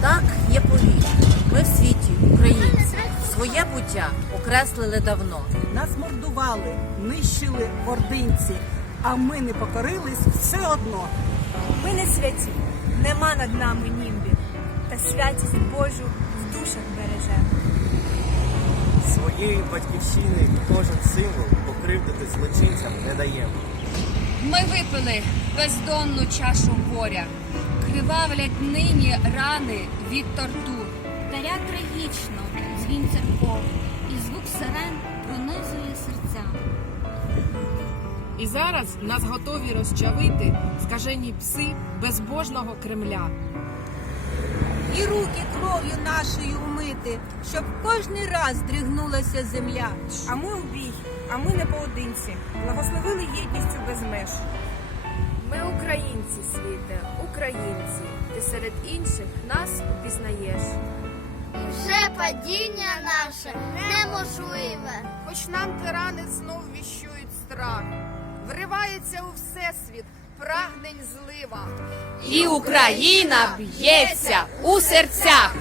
Так, є повітря. Ми в світі, українці, своє буття окреслили давно. Нас мордували, нищили ординці, а ми не покорились все одно. Ми не святі, нема над нами німбів, та святість Божу в душах береже. Своєї батьківщини кожен символ покривдити злочинцям не даємо. Ми випили бездонну чашу горя кривавлять нині рани від тортур. Даря трагічно, дзвін церков, і звук сирен пронизує серця. І зараз нас готові розчавити скажені пси безбожного Кремля. і руки кров'ю нашою умити, щоб кожний раз здригнулася земля. А ми у бій, а ми не поодинці, благословили єдністю без українці. Ти серед інших нас упізнаєш. Вже падіння наше неможливе. Хоч нам тирани знов віщують страх, вривається у всесвіт прагнень злива. І Україна б'ється у серцях.